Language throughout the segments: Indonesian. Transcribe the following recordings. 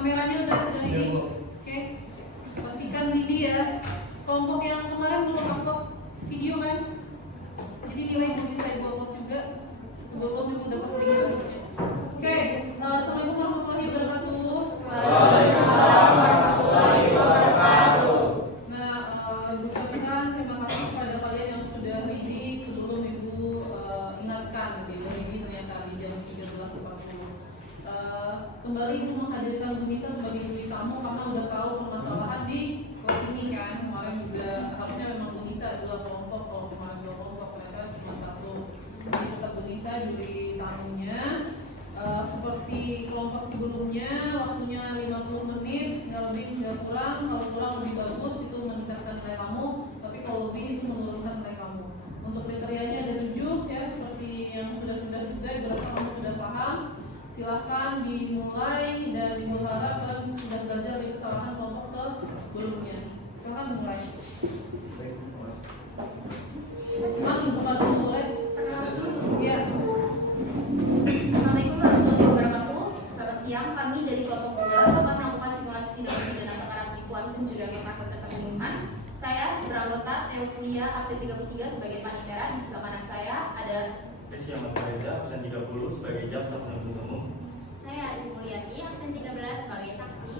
kameranya udah ini. Oke. Pastikan ini ya. Kelompok yang kemarin belum upload video kan? Jadi nilai belum bisa ibu upload juga. Sebelum ibu dapat video. Oke. Assalamualaikum warahmatullahi wabarakatuh. Waalaikumsalam warahmatullahi wabarakatuh. Nah, ibu ucapkan terima kasih kepada kalian yang sudah ready sebelum ibu ingatkan gitu. Ini ternyata di jam 13.40. Kembali ibu menghadirkan Bu Nisa sebagai juri tamu karena udah tahu permasalahan di kelas ini kan. Kemarin juga harusnya memang Bu Nisa adalah kelompok, kalau kemarin dua kelompok ternyata cuma satu. Jadi tetap Bu Nisa juri tamunya. Seperti kelompok sebelumnya, waktunya 50 menit, nggak lebih nggak kurang. Kalau kurang lebih bagus itu meningkatkan nilai kamu, tapi kalau lebih itu menurunkan nilai kamu. Untuk kriterianya ada 7 ya, seperti yang sudah juga, berapa kamu sudah paham. Silahkan dimulai dan berharap kalian sudah belajar dari kesalahan kelompok sebelumnya. Silahkan mulai. Gimana buka dulu boleh? Ya. Assalamualaikum warahmatullahi wabarakatuh. Selamat siang, kami dari kelompok 2 akan melakukan simulasi sidang pidana perkara penipuan pencurian kertas serta pembunuhan. Saya beranggota Euforia absen 33 sebagai panitera. Di sebelah kanan saya ada Rizky Ahmad Reza, absen 30 sebagai jaksa penuntut umum. saya Adi Mulyati absen 13 sebagai saksi.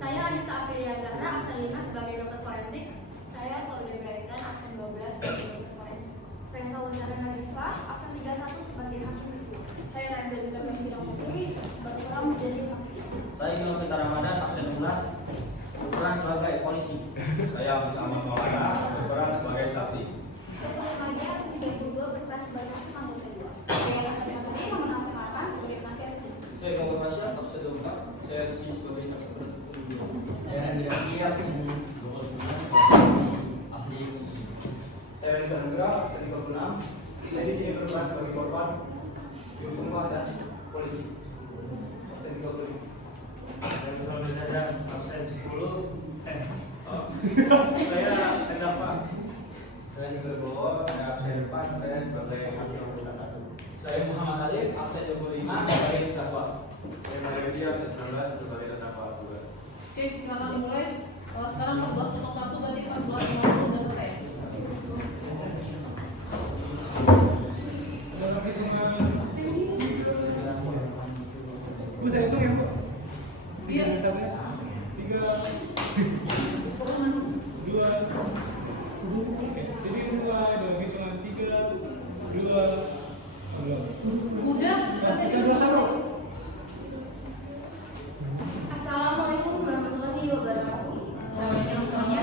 Saya Anissa Aprilia Zahra absen 5 sebagai dokter forensik. Saya Claudia Brighton absen 12 sebagai dokter forensik. Saya Saudara Nazifah absen 31 sebagai hakim. Saya Rendra juga Sidang Putri berperan menjadi saksi. Saya Gino Fita Ramadan, absen 16, berperan sebagai polisi. Saya Ahmad Maulana, berperan sebagai saksi. Saya Maria absen 32 berperan sebagai hakim anggota kedua. Saya absen 1 memenangkan sebagai penasihat hukum. Saya Muhammad Fasya, absen 24, saya di sini sebagai saksi penuntut umum. Saya Andri Aki, absen 29, ahli. Saya Rizal Nugra, absen 36. Saya di sini berperan sebagai korban, Yusuf dan polisi. Absen 35. Saya Muhammad Zadan, absen 10. Saya Endafa. Saya Nigel Bowo, saya absen 4, saya sebagai hakim anggota 1. Saya Muhammad Alif, absen 25 sebagai terdakwa. Saya Mario Dia, absen 19, sebagai terdakwa juga. Oke, silakan dimulai. Sekarang 14.01 berarti 14.50 udah selesai. Bu, saya hitung ya, Bu. Iya. 3, 2, 1. Jadi mulai dalam hitungan 3, 2, 1. Udah, Kita selesai. bersama. Assalamualaikum warahmatullahi wabarakatuh. Selamat siang semuanya.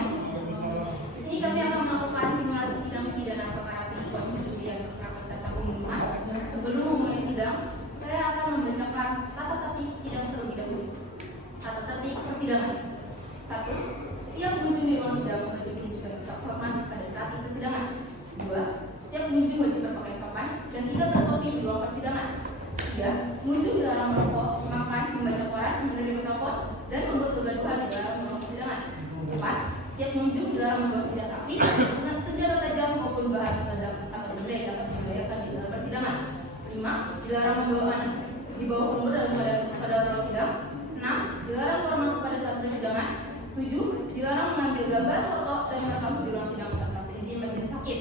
Di sini kami akan melakukan simulasi sidang pidana perkara penipuan pencurian kekerasan serta pembunuhan. Sebelum memulai sidang, saya akan membacakan tata tertib sidang terlebih dahulu. Tata tertib persidangan. 1. Setiap pengunjung di ruang sidang wajib menunjukkan sikap hormat pada saat di persidangan. 2. Setiap pengunjung wajib berpakaian sopan dan tidak bertopi di ruang persidangan. 3. Pengunjung dilarang merokok, makan, membaca koran, menerima telepon, dan membuat kegaduhan di dalam ruang persidangan. 4. Setiap pengunjung dilarang membawa senjata api, senjata tajam maupun bahan peledak atau benda yang dapat membahayakan di dalam persidangan. 5. Dilarang membawa anak di bawah umur dalam pada ruang sidang. 6. Dilarang keluar masuk pada saat persidangan. 7. Dilarang mengambil gambar, foto, dan merekam di ruang sidang tanpa seizin majelis hakim.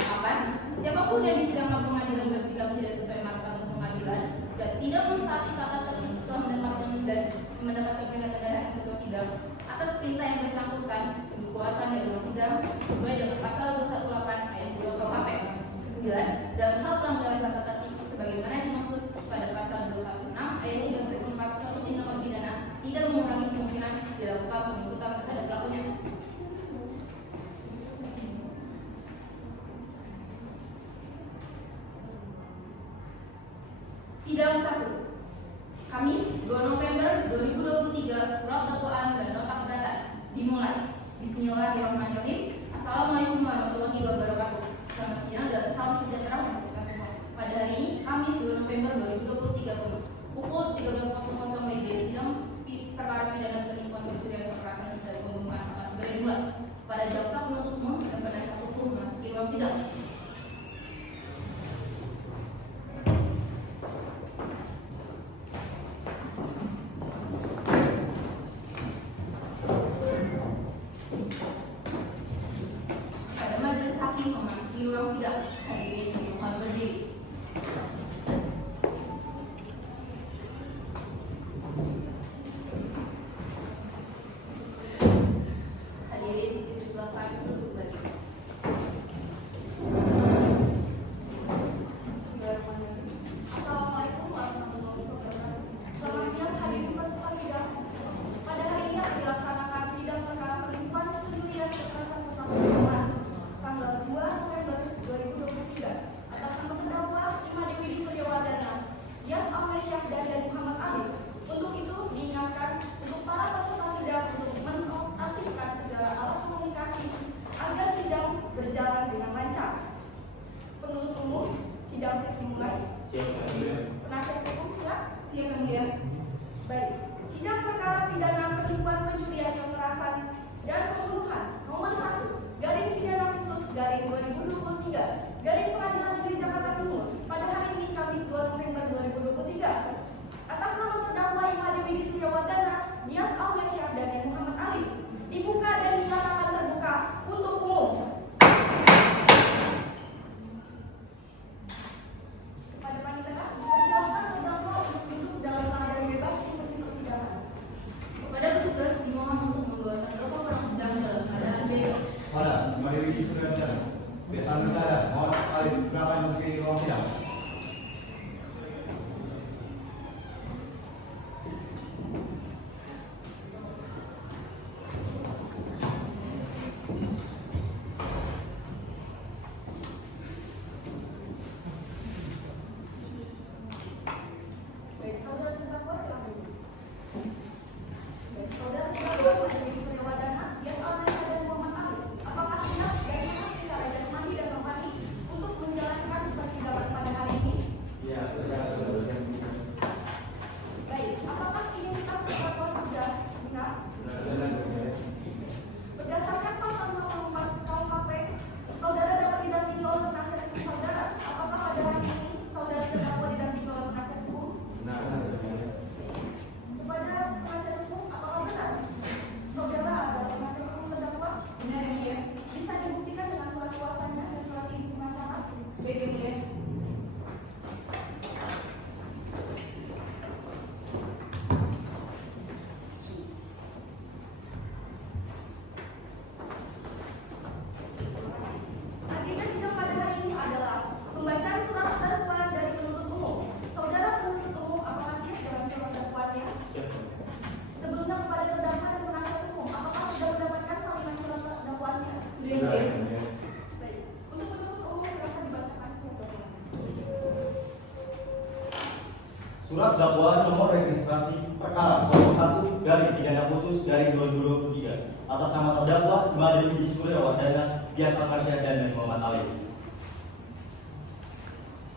8. Siapapun yang disidangkan pengadilan bersikap tidak sesuai martabat pengadilan dan tidak mentaati tata tertib setelah mendapatkan peringatan dari hakim ketua sidang atas perintah yang bersangkutan dikeluarkan dari ruang sidang sesuai dengan pasal 218 ayat 2 KUHP. 9. Dalam hal pelanggaran tata tertib sebagaimana dimaksud pada pasal 216 ayat 3 bersifat suatu tindakan pidana tidak mengurangi kemungkinan dilakukan penuntutan terhadap pelakunya. Sidang 1. Surat dakwaan nomor registrasi perkara 01 dari pidana khusus dari 2023 atas nama terdakwa Imade Widi Suryawardana, Dias Almarsyad dan Muhammad Ali.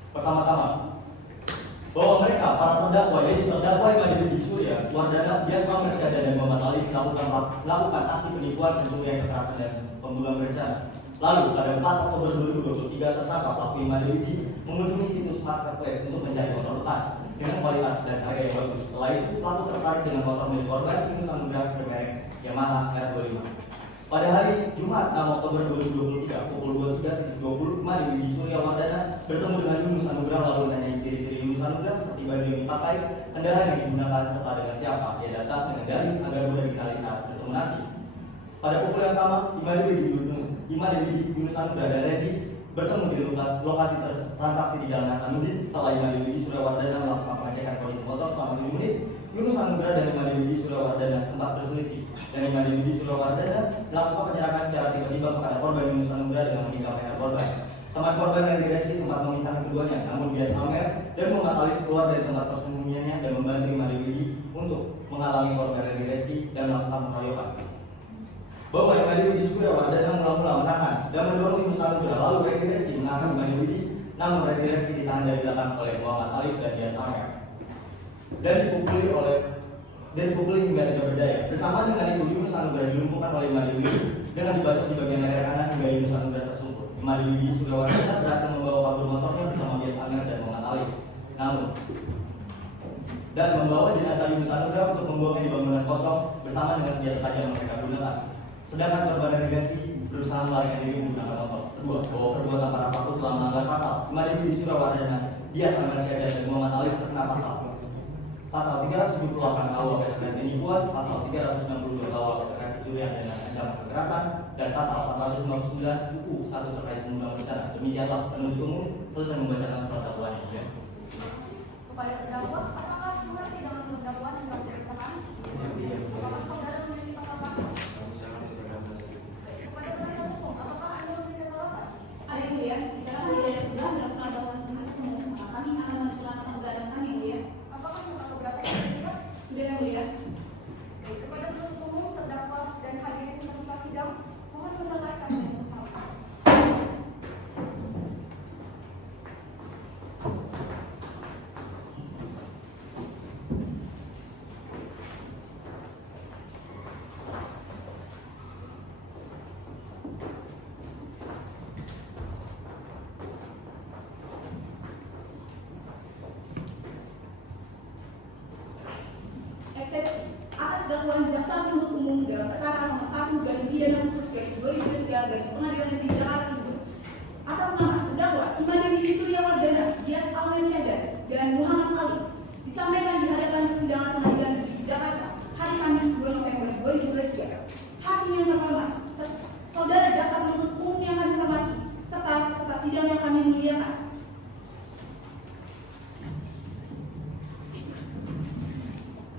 Pertama-tama, bahwa mereka para terdakwa yaitu terdakwa Imade Widi Suryawardana, Dias Almarsyad dan Muhammad Ali melakukan aksi penipuan, pencurian, kekerasan dan pembunuhan berencana. Lalu pada 4 Oktober 2023 tersangka pelaku Imade Widi mengunjungi situs marketplace untuk mencari motor bekas dengan kualitas dan harga yang bagus. Setelah itu pelaku tertarik dengan motor milik korban Yunus Anugrah bermerek Yamaha R25. Pada hari Jumat 6 Oktober 2023 pukul 23.20 Imade Widi Suryawardana bertemu dengan Yunus Anugrah lalu menanyai ciri-ciri Yunus Anugrah seperti baju yang dipakai, kendaraan yang digunakan serta dengan siapa ia datang dengan dalih agar mudah dikenali saat bertemu nanti. Pada pukul yang sama, Imade Widi Yunus Anugrah dan Reddy bertemu di lokasi transaksi di Jalan Hasanuddin. Setelah Imade Widi Suryawardana melakukan pengecekan kondisi motor selama 7 menit, Yunus Anugrah dan Imade Widi Suryawardana sempat berselisih dan Imade Widi Suryawardana melakukan penyerangan secara tiba-tiba kepada korban Yunus Anugrah dengan meninggal leher korban. Teman korban yang Reski sempat memisahkan keduanya, namun Dias Almer dan Muhammad Alif keluar dari tempat persembunyiannya dan membantu Imade Widi untuk menghalangi korban Reski dan melakukan pengeroyokan. Bahwa Imade Widi Suryawardana mula-mula menahan dan mendorong Yunus Anugrah, lalu Reski menahan Imade Widi, namun Reski ditahan dari belakang oleh Muhammad Alif dan Dias Almer dan dipukuli hingga tidak berdaya. Bersama dengan itu Yunus Anugrah dilumpuhkan oleh Imade Widi dengan dibacok di bagian leher kanan hingga Yunus Anugrah tersungkur. Imade Widi Suryawardana berhasil membawa kabur motornya bersama Dias Almer dan Muhammad Alif, dan membawa jenazah Yunus Anugrah untuk membuangnya di bangunan kosong bersama dengan senjata tajam yang mereka gunakan. Sedangkan korban Reski berusaha melarikan diri menggunakan motor. Kedua, bahwa perbuatan para pelaku telah melanggar pasal. Imade Widi Suryawardana, Dias Almarsyad dan Muhammad Alif terkena pasal 378 KUH terkait penipuan, pasal 362 KUH terkait pencurian dan ancaman kekerasan, dan pasal 459 UU 1 terkait pembunuhan berencana. Demikianlah penuntut umum selesai membacakan surat dakwaannya. Kepada terdakwa, apakah mengerti dengan surat dakwaan yang telah dibacakan? Apakah saudara memiliki tanggapan? Kepada penasihat hukum, apakah Anda memiliki tanggapan? Ada Bu ya, dikatakan tidak ada usaha dalam surat dakwaan penuntut umum, maka kami akan mengajukan keberatan kami Bu ya. Apakah sudah keberatan yang sudah? Sudah ya Bu ya. Baik, kepada penuntut umum, terdakwa dan hadirin peserta sidang, mohon mendengarkan dan bersama. Eksepsi atas dakwaan jaksa penuntut umum dalam perkara nomor 1 garing pidana khusus garing 2023 garing Pengadilan Negeri Jakarta Timur atas nama terdakwa Imade Widi Suryawardana, Dias Almarsyad dan Muhammad Ali disampaikan di hadapan persidangan Pengadilan Negeri Jakarta hari Kamis 2 November 2023. Hakim yang terhormat, saudara jaksa penuntut umum yang kami hormati, serta sidang yang kami muliakan.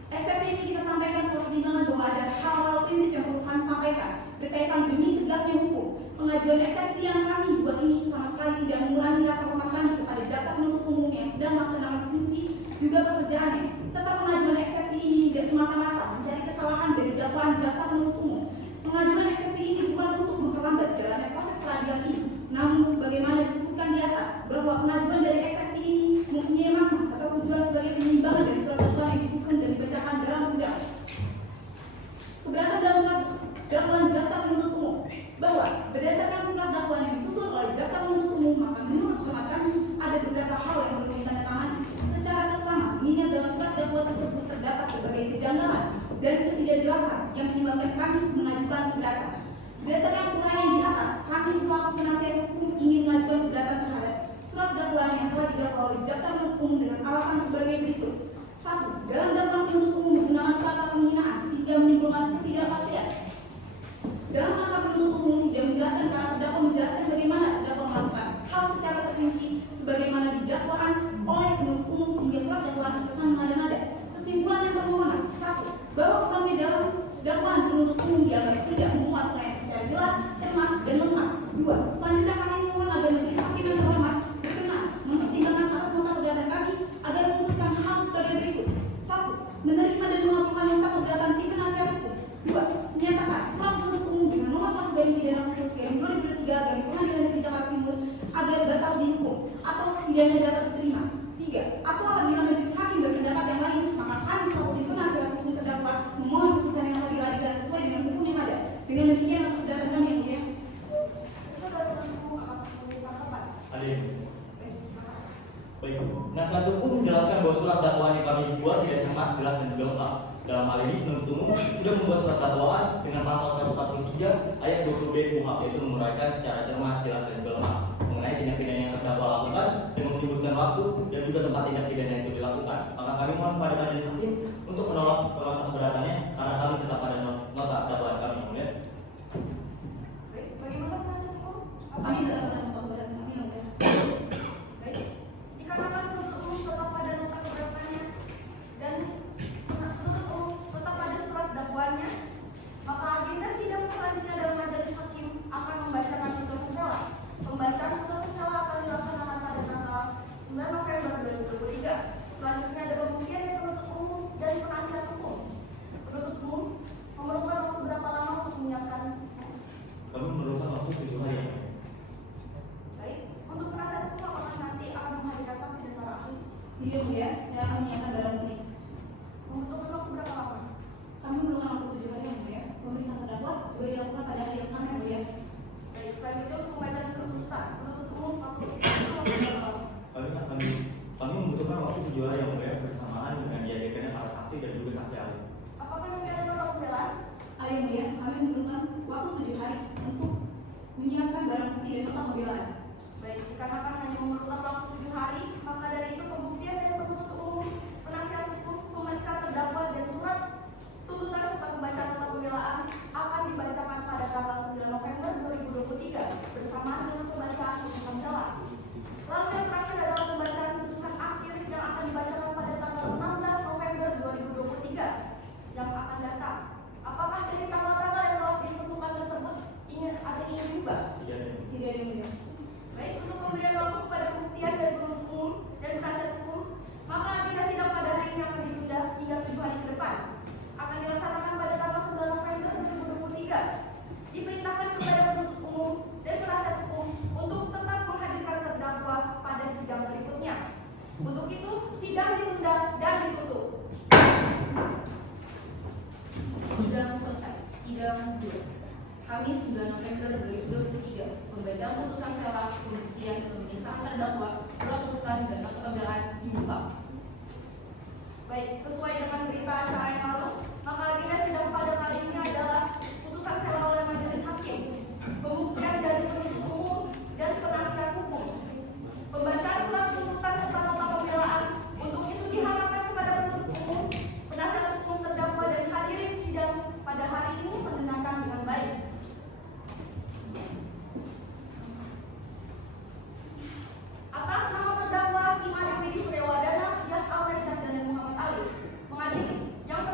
Eksepsi ini kita sampaikan pertimbangan bahwa ada hal-hal prinsip yang perlu kami sampaikan berkaitan demi tegaknya hukum. Pengajuan eksepsi yang kami buat ini sama sekali tidak mengurangi rasa hormat kami kepada jaksa penuntut umum yang sedang melaksanakan fungsi juga pekerjaannya, serta pengajuan eksepsi ini tidak semata-mata mencari kesalahan dari dakwaan jaksa penuntut umum. Pengajuan eksepsi ini bukan untuk memperlambat jalannya proses peradilan ini, namun sebagaimana disebutkan di atas bahwa pengajuan dari eksepsi ini mempunyai makna serta tujuan sebagai penyimbangan dari surat dakwaan yang disusun dan dibacakan dalam sidang. Keberatan dalam surat dakwaan jaksa penuntut umum bahwa berdasarkan surat dakwaan yang disusun oleh jaksa penuntut umum, maka menurut hemat kami ada beberapa hal yang perlu ditandatangani secara seksama, mengingat dalam surat dakwaan tersebut terdapat berbagai kejanggalan dan ketidakjelasan yang menyebabkan kami mengajukan keberatan. Berdasarkan uraian di atas, kami selaku penasihat hukum ingin mengajukan keberatan terhadap surat dakwaan yang telah didakwa oleh jaksa penuntut umum dengan alasan sebagai berikut. 1. Dalam dakwaan penuntut umum menggunakan pasal penghinaan sehingga menimbulkan ketidakpastian. Dalam masa penuntut umum tidak menjelaskan cara terdakwa menjelaskan bagaimana terdakwa melakukan hal secara terperinci sebagaimana didakwaan oleh penuntut umum sehingga surat dakwaan terkesan mengada-ngada. Kesimpulan yang termohon 1. Bahwa umpamanya dalam dakwaan penuntut umum dianggap tidak memuat uraian secara jelas, cermat, dan lengkap. 2. Selanjutnya kami mohon agar majelis hakim yang terhormat berkenan mempertimbangkan atas nota keberatan kami agar memutuskan hal sebagai pidana dapat diterima. 3. Atau apabila majelis hakim berpendapat yang lain, maka kami selaku tim penasihat hukum terdakwa memohon putusan yang adil dan sesuai dengan hukum yang ada. Dengan demikian keberatan kami yang mulia. Saudara penuntut umum apakah memiliki tanggapan? Hadir. Baik, penasihat hukum menjelaskan bahwa surat dakwaan yang kami buat tidak cermat, jelas dan juga lengkap. Dalam hal ini, penuntut umum sudah membuat surat dakwaan dengan pasal 143 ayat 20b KUHP, yaitu menguraikan secara cermat, jelas dan juga lengkap mengenai tindak pidana yang terdakwa lakukan dengan menyebutkan waktu dan juga tempat tindak pidana yang itu dilakukan. Maka kami mohon kepada majelis hakim untuk menolak permohonan keberatannya karena kami tetap pada nota dakwaan kami, yang mulia. Baik, bagaimana penasihat hukum? Kami tidak pernah membuat keberatan kami yang mulia. Baik, dikarenakan penuntut umum tetap pada nota keberatannya dan penuntut umum tetap pada surat dakwaannya, maka agenda sidang selanjutnya dalam majelis hakim akan membacakan putusan sela. Pembacaan putusan sela akan dilaksanakan pada tanggal 9 November 2023. Selanjutnya ada pembuktian dari penuntut umum dan penasihat hukum. Penuntut umum memerlukan waktu berapa lama untuk menyiapkan? Kami memerlukan waktu 7 hari. Baik, untuk penasihat hukum apakah nanti akan menghadirkan saksi dan para ahli? Iya mulia, saya akan menyiapkan barang bukti. Membutuhkan waktu berapa lama? Kami memerlukan waktu 7 hari yang mulia. Pemeriksaan terdakwa juga dilakukan pada hari yang sama yang mulia. Baik, selanjutnya untuk pembacaan surat tuntutan, penuntut umum waktu berapa lama? Kami membutuhkan waktu 7 hari yang mulia bersamaan dengan dihadirkannya para saksi dan juga saksi ahli. Apakah nanti ada nota pembelaan? Hari yang mulia, kami memerlukan waktu 7 hari untuk menyiapkan barang bukti dan nota pembelaan. Baik, dikarenakan hanya memerlukan waktu 7 hari, maka dari itu pembuktian dari penuntut umum, penasihat hukum, pemeriksaan terdakwa dan surat tuntutan serta pembacaan nota pembelaan akan dibacakan pada tanggal 9 November 2023 bersamaan dengan pembacaan putusan sela. Lalu yang terakhir adalah pembacaan putusan akhir yang akan dibacakan pada tanggal 16 November 2023 yang akan datang. Apakah dari tanggal-tanggal yang telah ditentukan tersebut ingin diubah? Iya. Tidak ada yang mulia. Baik, untuk pemberian waktu kepada pembuktian dari penuntut umum dan penasihat hukum, maka agenda sidang pada hari ini akan ditunda hingga 7 hari ke depan. Akan dilaksanakan pada tanggal 9 November 2023. Diperintahkan kepada penuntut umum dan penasihat hukum untuk tetap menghadirkan terdakwa pada sidang berikutnya. Untuk itu, sidang ditunda dan ditutup. Sidang selesai. Sidang 2. Kamis 9 November 2023. Pembacaan putusan sela, pembuktian, pemeriksaan terdakwa, surat tuntutan dan nota pembelaan dibuka. Baik, sesuai dengan berita acara yang lalu, maka agenda sidang pada kali ini adalah putusan sela oleh majelis hakim, pembuktian dari penuntut umum dan penasihat hukum, pembacaan surat tuntutan serta nota pembelaan. Untuk itu diharapkan kepada penuntut umum, penasihat hukum, terdakwa dan hadirin sidang pada hari ini mendengarkan dengan baik. Atas nama terdakwa Imade Widi Suryawadana, Yas Almersyah dan Muhammad Ali, mengadili yang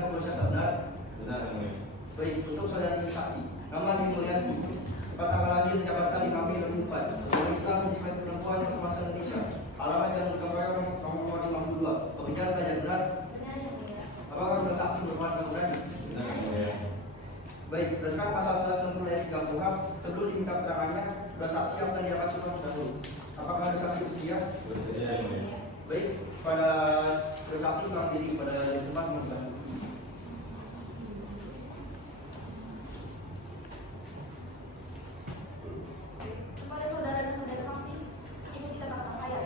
memberikan pemeriksaan benar? Benar yang mulia. Baik, untuk saudari saksi, nama Dwi Mulyanti, tempat tanggal lahir Jakarta 5 Mei 2004, Islam menjadi perempuan yang berasal Indonesia, alamat Jalan Gambara nomor 52, pekerjaan belajar benar? Benar yang mulia. Apakah saudara saksi merupakan kamu berani? Benar yang mulia. Baik, berdasarkan pasal 160 ayat 3 KUHP, sebelum diminta keterangannya, saudara saksi akan didapat surat dahulu. Apakah ada saksi bersedia? Bersedia yang mulia. Baik, pada saudara saksi telah diri pada tempat menentukan. Kepada saudara dan saudara saksi, ikuti kata-kata saya.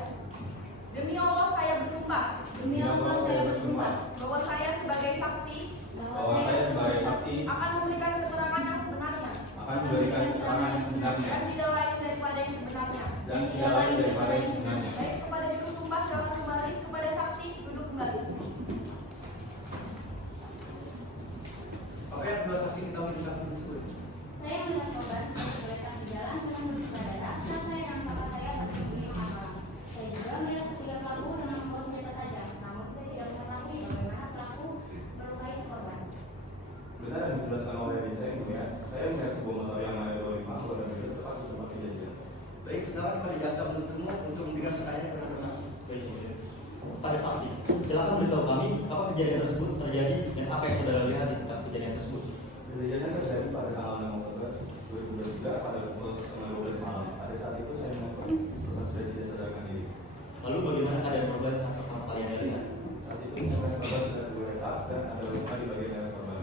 Demi Allah saya bersumpah Demi Allah saya bersumpah bahwa saya sebagai saksi Bahwa saya sebagai saksi akan memberikan keterangan yang sebenarnya akan memberikan keterangan yang sebenarnya dan tidak lain daripada yang sebenarnya. dan tidak lain daripada yang sebenarnya. Baik, kepada juru sumpah silakan kembali, kepada saksi duduk kembali. Apa yang kedua saksi kita menjelaskan tersebut? Saya melihat korban sedang berlepas di jalan dengan bersuka darah saat saya dan kakak saya berdiri makan malam. Saya juga melihat ketiga pelaku dengan membawa senjata tajam, namun saya tidak mengetahui bagaimana pelaku melukai korban. Benar yang dijelaskan oleh diri saya yang mulia. Saya melihat sebuah motor yang ada di pangku dan tidak tepat di tempat kejadian. Baik, silakan kepada jaksa penutupmu untuk memberikan keterangan kepada saksi. Baik, yang mulia. Pada saksi, silakan beritahu kami apa kejadian tersebut terjadi dan apa yang saudara lihat di tempat kejadian tersebut. Kejadian terjadi pada tanggal 6 Oktober 2023 pada pukul 12 malam. Pada saat itu saya melakukan sudah tidak sadarkan diri. Lalu bagaimana keadaan korban saat pertama kali Anda lihat? Saat itu korban sudah tergeletak dan ada luka di bagian leher korban.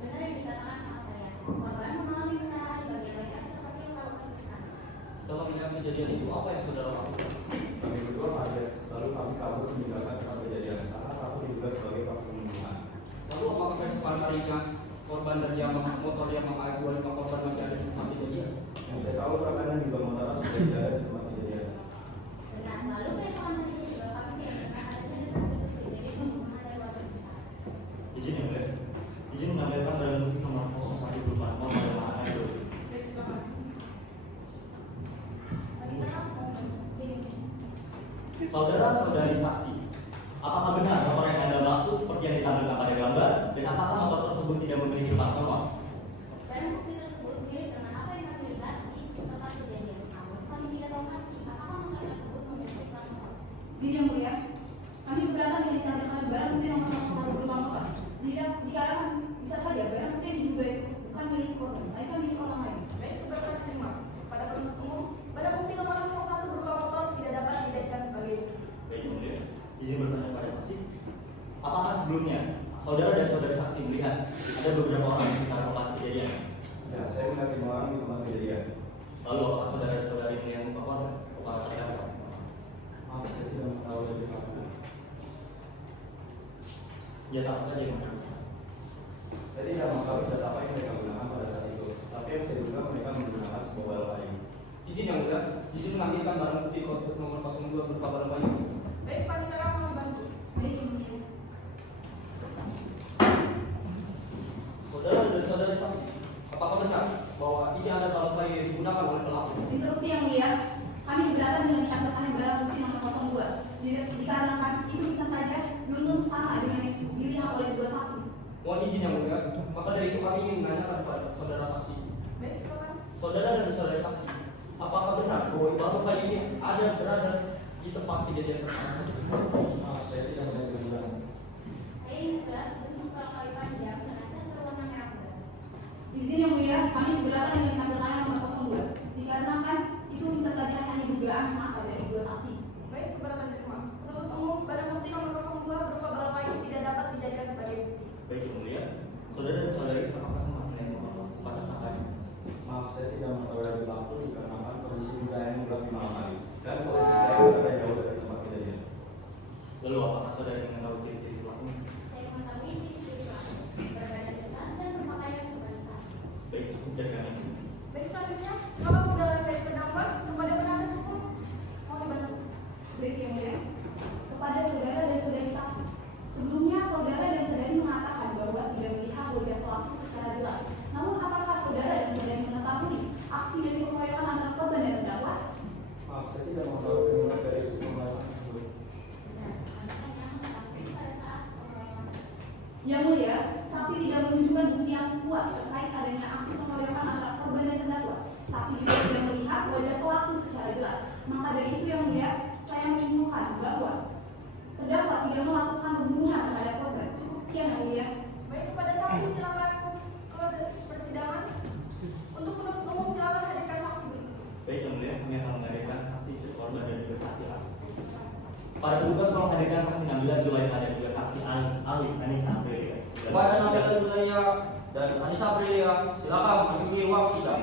Benar yang dikatakan kakak saya, korban mengalami pendarahan di bagian leher seperti luka-luka susukan. Setelah melihat kejadian itu, apa yang saudara lakukan? Kami berdua kaget, lalu kami kabur meninggalkan tempat kejadian karena aku diduga sebagai pelaku pembunuhan. Lalu apakah keesokan harinya korban dan yang motor yang mengalami dua lima korban masih ada di tempat kejadian? Yang saya tahu rekanan juga motor sudah tidak ada di tempat kejadian. Benar, lalu keesokan harinya juga kami tidak dengar adanya desas-desus jadi pembunuhan dari warga sekitar. Izin yang mulia. Izin menampilkan barang bukti nomor 01 nomor pada mana itu. Baik, silakan. Wanita, Saudara-saudari saksi, apakah benar motor yang Anda maksud seperti yang ditampilkan pada gambar dan apakah motor tersebut tidak memiliki plat nomor? Barang bukti tersebut mirip dengan apa yang kami lihat di tempat kejadian, namun kami tidak tahu pasti apakah motor tersebut memiliki plat nomor. Izin yang mulia, kami keberatan dengan ditampilkan barang bukti nomor 01 berupa motor. Dikarenakan bisa saja barang bukti yang diduga itu bukan milik korban, melainkan milik orang lain. baik, keberatan terima. Pada penuntut umum, barang bukti nomor 01 berupa motor tidak dapat dijadikan sebagai bukti. Baik, yang mulia. Izin bertanya pada saksi, apakah sebelumnya saudara dan saudari saksi melihat ada beberapa orang di sekitar lokasi kejadian? Ya, saya melihat 5 orang di tempat kejadian. Lalu apakah saudara-saudari melihat muka korban? Apakah terlihat? Maaf, saya tidak mengetahui lebih lanjut. Senjata apa saja yang mereka? Saya tidak mengetahui senjata apa yang mereka gunakan pada saat itu. Tapi yang saya duga mereka menggunakan sebuah balok kayu. Izin yang mulia, izin menampilkan barang bukti nomor 02 berupa barang kayu. Baik, panitera mohon bantu. Baik, yang mulia. Saudara dan saudari saksi, apakah benar bahwa ini ada barang kayu yang digunakan oleh pelaku? Interupsi yang mulia, kami keberatan dengan ditampilkan barang bukti nomor 02. Dikarenakan itu bisa saja belum tentu sama dengan yang dilihat oleh dua saksi. Mohon izin yang mulia, maka dari itu kami ingin menanyakan kepada saudara saksi. Baik, silakan. Saudara dan saudara saksi, apakah benar bahwa barang kayu ini ada berada di tempat kejadian perkara? Maaf, saya tidak melihat kegunakan. Saya ingin jelas bentuk kayu panjang dengan cat berwarna merah muda. Izin yang mulia, kami keberatan dengan ditampilkan nomor 02. Dikarenakan itu bisa saja hanya dugaan semata dari dua saksi. Baik, keberatan terima. Penuntut umum, barang bukti nomor 02 berupa barang kayu tidak dapat dijadikan sebagai bukti. Baik, yang mulia. Saudara dan saudari, apakah sempat melihat motor pada saat tadi? Maaf, saya tidak mengetahui lagi waktu dikarenakan kondisi juga yang lebih malam hari dan posisi saya berada jauh dari tempat kejadian. Lalu apakah saudari mengetahui ciri-ciri pelaku? Saya mengetahui ciri-ciri pelaku, berbadan besar dan berpakaian sebalita. Baik, cukup jaga ini. Baik, selanjutnya, silakan menjalankan dari terdakwa kepada penasihat hukum. Yang mulia, saksi tidak menunjukkan bukti yang kuat terkait adanya aksi pengeroyokan antara korban dan terdakwa. Saksi juga tidak melihat wajah pelaku secara jelas. Maka dari itu yang mulia, saya menyimpulkan bahwa terdakwa tidak melakukan pembunuhan terhadap korban. Cukup sekian yang mulia. Baik, kepada saksi silakan keluar dari persidangan. Untuk penuntut umum silakan hadirkan saksi berikut. Baik, yang mulia, kami akan menghadirkan saksi korban dan juga saksi ahli. Para petugas tolong hadirkan saksi Nabila Zulaikha dan juga saksi ahli Anissa Aprilia. Kepada Nabila Zulaikha dan Anissa Aprilia, silakan memasuki ruang sidang.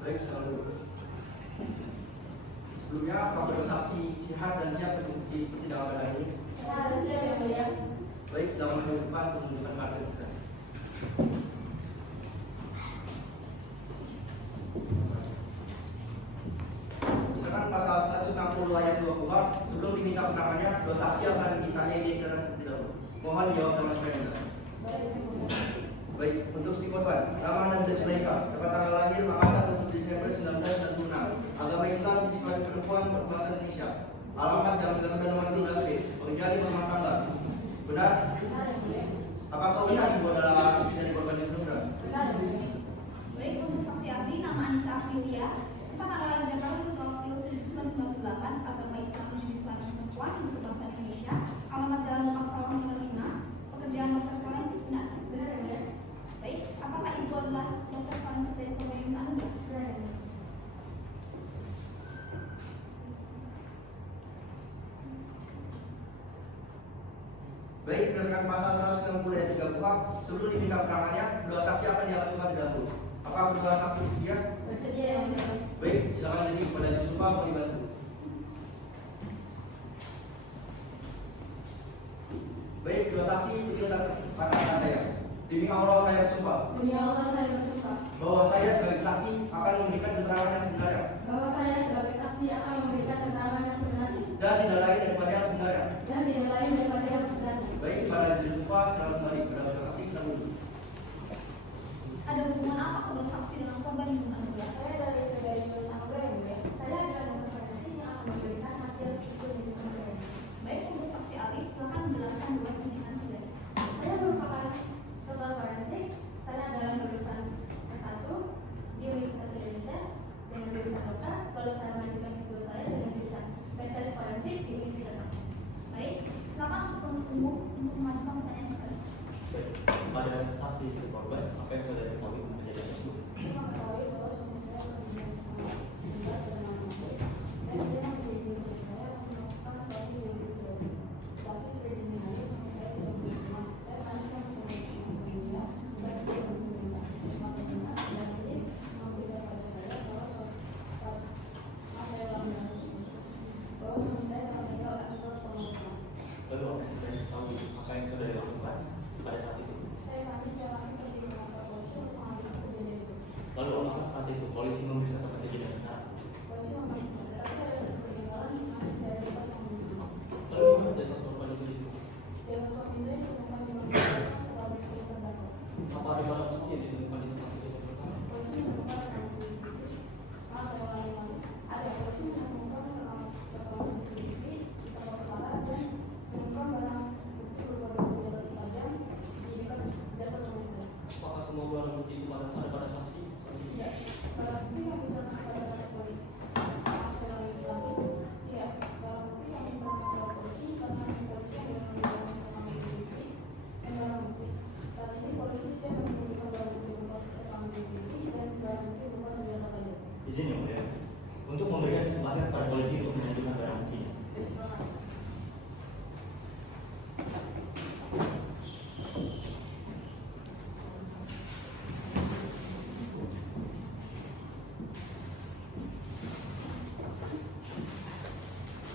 Baik, sebelumnya kami bersaksi sehat dan siap untuk di persidangan pada hari ini. Dan siap yang mulia. Baik, silakan maju depan untuk menunjukkan kartu identitas. Misalkan pasal 160 ayat 2 KUHP, sebelum diminta keterangannya, dua saksi akan diminta identitas terlebih dahulu. Mohon jawab dengan supaya jelas. Baik, untuk si korban, nama Nabila Zulaikha, dapat tanggal lahir Makassar 7 Desember 1996, agama Islam, jiwa perempuan, berbahasa Indonesia, alamat Jalan Garuda nomor 12B, Penjali rumah tangga. Benar? Apakah benar ibu adalah istri dari korban yang sebelumnya? Baik, untuk saksi ahli nama Anissa Aprilia, tempat tanggal lahir dan tahun 1998, agama Islam, jenis kelamin perempuan, berbahasa Indonesia, alamat Jalan Demak Sawah nomor 5, pekerjaan dokter forensik. Benar? Benar yang mulia. Baik, apakah ibu adalah dokter forensik dari korban yang saat ini? Benar yang mulia. Baik, berdasarkan pasal 160 ayat 3 KUHP, sebelum diminta keterangannya, dua saksi akan diajukan terlebih dahulu. Apakah kedua saksi bersedia? Bersedia yang mulia. Baik, silakan jadi kepada Joshua mau dibantu. Baik, dua saksi berdiri atas kata saya. Demi Allah saya bersumpah Demi Allah saya bersumpah bahwa saya sebagai saksi akan memberikan keterangan yang sebenarnya bahwa saya sebagai saksi akan memberikan keterangan yang sebenarnya dan tidak lain daripada yang sebenarnya. dan tidak lain daripada yang sebenarnya. Baik, kepada Joshua selalu kembali kepada dua saksi dahulu. Ada hubungan apa kedua saksi dengan korban yang saat ini? Saya dari saudari Nur Samudra yang mulia. Saya adalah dokter forensik yang akan memberikan hasil visum Nur Samudra. Baik, untuk saksi ahli, silakan menjelaskan dua pendidikan saudari. Saya merupakan dokter forensik. Saya adalah lulusan S1 di Universitas Indonesia dengan jurusan dokter. Lalu saya melanjutkan S2 saya dengan jurusan spesialis forensik di Universitas Saksi. Baik, silakan untuk penuntut umum untuk mengajukan pertanyaan kepada saksi. Baik, kepada saksi istri korban, apa yang sudah diketahui mengenai kejadian tersebut? Saya mengetahui bahwa suami saya kemudian meninggal pada malam hari dan dia menghubungi saya untuk melakukan suatu yang berbeda. Tapi sudah dini hari suami saya tidak di rumah. Saya tanyakan kepada dia dan dia menghubungi maka benar dan dia memberitahu pada saya bahwa saya lama bahwa suami saya telah meninggal akibat pembunuhan. Lalu apa yang sudah diketahui? Apa yang sudah dilakukan pada saat itu? Saya langsung pergi ke kantor polisi untuk mengambil kejadian itu. Lalu apakah saat itu polisi memeriksa tempat kejadian perkara? Polisi memeriksa, tetapi ada keterlibatan dari tempat pembunuhan. Lalu di mana jasad korban itu di Dan suami saya ditemukan di mana telah terdakwa. apa ada barang bukti yang ditemukan di tempat kejadian perkara? Polisi menemukan saya lalu ada polisi menemukan rekaman CCTV di tempat perkara dan menemukan barang bukti berupa senjata tajam di dekat jasad suami saya. Apakah semua barang bukti itu ada pada saksi? Tidak, barang bukti yang diserahkan pada saksi polisi. Saya lagi iya, barang bukti yang diserahkan pada polisi karena polisi yang menemukan rekaman CCTV dan barang bukti. Saat ini polisi siap menemukan barang bukti berupa rekaman CCTV dan barang bukti berupa senjata tajam. Izin yang mulia, untuk memberikan kesempatan kepada polisi untuk mengajukan barang bukti. Jadi silakan.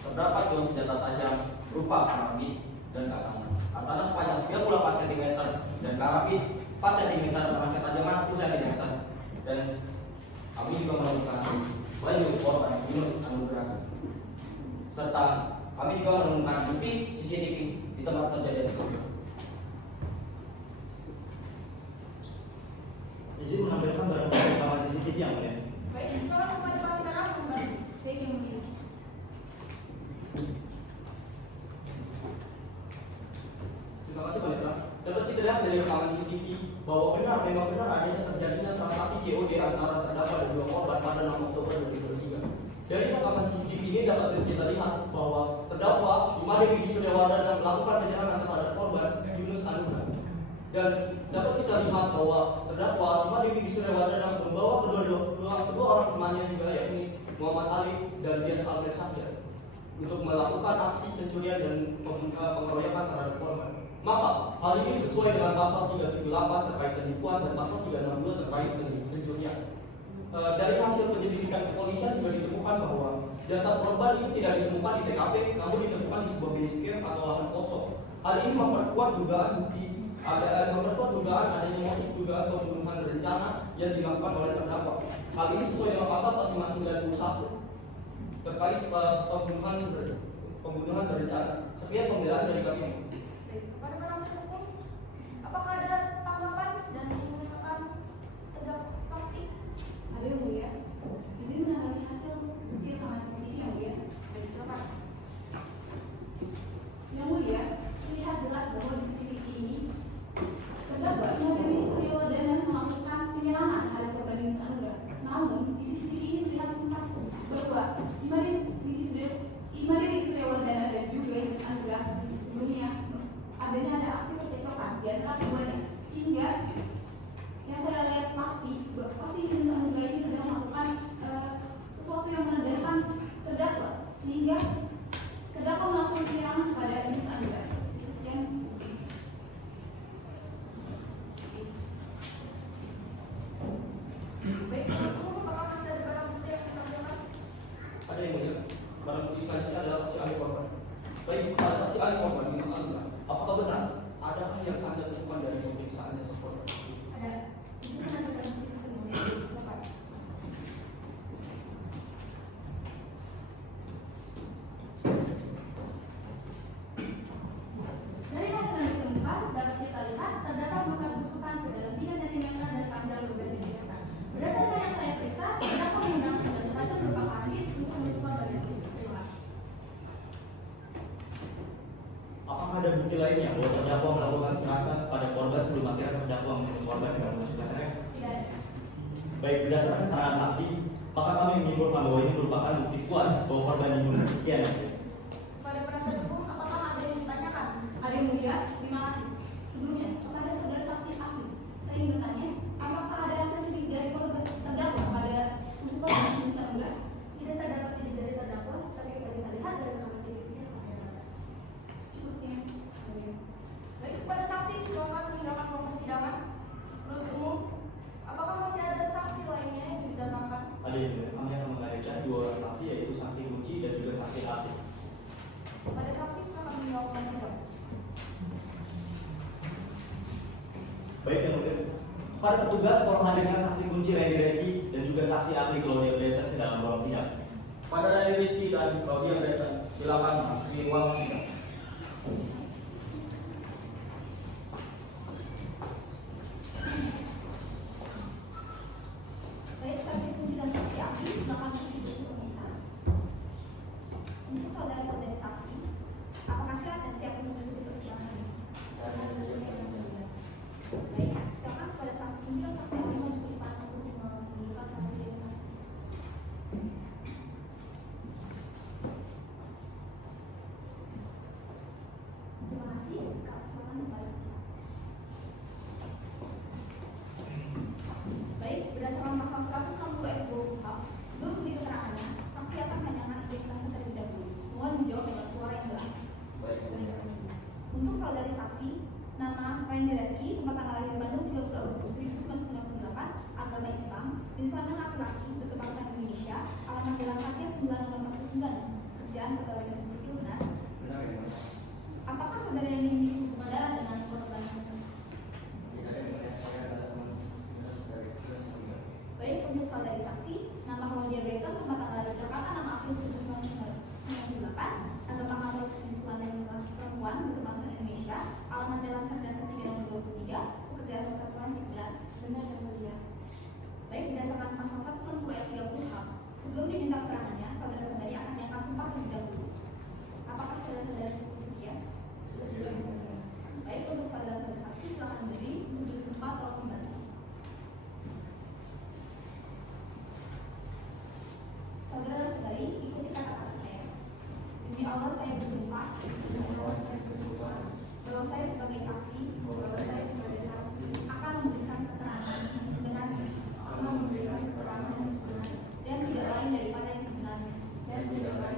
Terdapat dua senjata tajam berupa karabin dan katana antara sepanjang 98 cm dan karabin 4 cm dengan ketajaman 10 cm dan kami juga menemukan baju korban Yunus Anugrah serta kami juga menemukan bukti CCTV di tempat kejadian tersebut. Izin menampilkan barang bukti rekaman CCTV yang mulia. Baik, sekarang kepada Pak Minta kembali. Baik, yang mulia. kepada dua korban pada 6 Oktober 2023. Dari rekaman CCTV ini dapat kita lihat bahwa terdakwa Imadewi Suryawardana melakukan penyerangan kepada korban Yunus Anugrah. Dan dapat kita lihat bahwa terdakwa Imadewi Suryawardana membawa kedua orang temannya juga, yakni Muhammad Ali dan Dias Alfred Syahda, untuk melakukan aksi pencurian dan pengeroyokan terhadap korban. Maka hal ini sesuai dengan pasal 378 terkait penipuan dan pasal 362 terkait pencurian. Dari hasil penyelidikan kepolisian juga ditemukan bahwa jasad korban ini tidak ditemukan di TKP, namun ditemukan di sebuah base camp atau lahan kosong. Hal ini memperkuat dugaan adanya motif dugaan pembunuhan berencana yang dilakukan oleh terdakwa. Hal ini sesuai dengan pasal 4591 terkait pembunuhan berencana. Sekian pembelaan dari kami. Pada penasihat hukum, apakah ada tanggapan dan ingin menanyakan terdakwa saksi? Ada yang mulia, izin menanggapi hasil rekaman CCTV yang mulia. Baik, silakan. Yang mulia, terlihat jelas bahwa di CCTV ini terdakwa Imadewi Suryawardana melakukan penyerangan terhadap korban Yunus Anugrah. Namun di CCTV ini terlihat sempat bahwa Imadewi Suryawardana dan juga Yunus Anugrah sebelumnya ada aksi percekcokan di antara keduanya, sehingga yang saya lihat pasti Yunus Anugrah ini sedang melakukan sesuatu yang menandakan terdakwa, sehingga terdakwa melakukan penyerangan kepada Yunus Anugrah. Sekian. Baik, untuk apakah masih ada barang bukti yang ditampilkan? Ada yang mulia. Barang bukti selanjutnya adalah saksi ahli korban. Baik, pada saksi ahli korban Yunus Anugrah, apakah benar adakah yang Anda temukan dari pemeriksaan tersebut? Ada. Izin menanyakan bukti semuanya. Silakan. Dari hasil yang ditemukan, dapat kita lihat terdapat luka tusukan sedalam 3 cm dan panjang 12 cm. Berdasarkan yang saya periksa, terdakwa menggunakan senjata tajam berupa karbit untuk menusuk bagian tubuh. Terima kasih. Apakah ada bukti lainnya bahwa terdakwa melakukan kekerasan pada korban sebelum akhirnya terdakwa membunuh korban dengan menusukkannya? Tidak ada. Baik, berdasarkan keterangan saksi, maka kami menyimpulkan bahwa ini merupakan bukti kuat bahwa korban dibunuh. Sekian. Pada penasihat hukum, apakah ada yang ditanyakan? Ada yang mulia, terima kasih. Sebelumnya, kepada saudara saksi ahli, saya ingin bertanya, apakah ada hasil sidik jari korban terdakwa pada tubuh korban Yunus Anugrah? Tidak terdapat sidik jari terdakwa, tapi kita bisa lihat dari rekaman CCTV yang ada. Cukup sekian. Baik, kepada saksi, silakan meninggalkan ruang persidangan. Menurut umum, apakah masih ada saksi lainnya yang didatangkan? Ada yang mulia. Kami akan menghadirkan 2 orang saksi, yaitu saksi kunci dan juga saksi ahli. Pada saksi, silakan meninggalkan sidang. Baik yang mulia. Para petugas tolong hadirkan saksi kunci Randy Reski dan juga saksi ahli Claudia Breton ke dalam ruang sidang. Pada Randy Rizky dan Claudia Breton, silakan masuki ruang sidang. Baik, saksi kunci dan saksi ahli, silakan duduk untuk pemeriksaan. Untuk saudara-saudari saksi, apakah siap dan siap untuk mengikuti persidangan ini? Baik, silakan kepada saksi kunci dan saksi ahli maju ke depan untuk menunjukkan tanggung jawab. Terima kasih. Sekarang silakan kembali. Baik, berdasarkan pasal 160 ayat 2 KUHP, sebelum memberi keterangannya, saksi akan menanyakan identitasnya terlebih dahulu. Mohon dijawab dengan suara yang jelas. Untuk saudari saksi, nama Randy Reski, tempat tanggal lahir Bandung 30 Agustus 1998, agama Islam, jenis kelamin laki-laki, berkebangsaan Indonesia, alamat Jalan Satya 949, kerjaan pegawai negeri sipil, benar? Benar ya, Pak? Apakah saudara yang memiliki hubungan darah dengan korban? Tidak ada yang mulia. Saya adalah teman dinas dari Dinas Sosial. Baik, untuk saudari saksi, nama Claudia Breton, tempat tanggal lahir Jakarta, 6 April 1998, agama Katolik jenis kelamin perempuan, berkebangsaan Indonesia, alamat Jalan Cerdasar 3 nomor 23, pekerjaan persatuan sipil, benar dan mulia. Baik, berdasarkan pasal 160 ayat 30 KUHP, sebelum diminta keterangannya, saudara-saudari akan menyatakan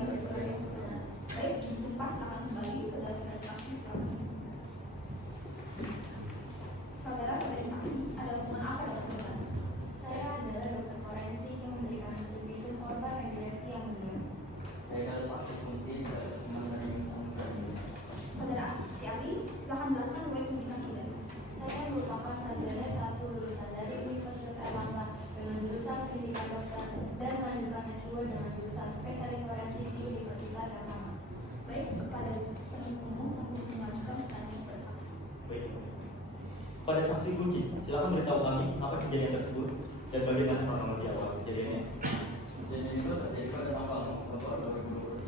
bersuara yang sebenar. Baik, disumpah silakan kembali saudara saksi silakan. Saudara-saudari saksi, ada hubungan apa dengan korban? Saya adalah dokter forensik yang memberikan hasil visum korban yang direksi yang mulia. Saya adalah saksi kunci sebagai senang dari Samudra. Saudara saksi ahli, silakan jelaskan poin pemberitaan saudara. Saya merupakan sarjana satu lulusan dari Universitas Erlangga dengan jurusan Fisika Dokter dan melanjutkan S2 dengan jurusan spesialis forensik di universitas yang sama. Baik, kepada penuntut umum untuk mengajukan pertanyaan kepada saksi. Baik. Pada saksi kunci, silakan beritahu kami apa kejadian tersebut dan bagaimana kronologi awal kejadiannya. Kejadian itu terjadi pada tanggal 6 Oktober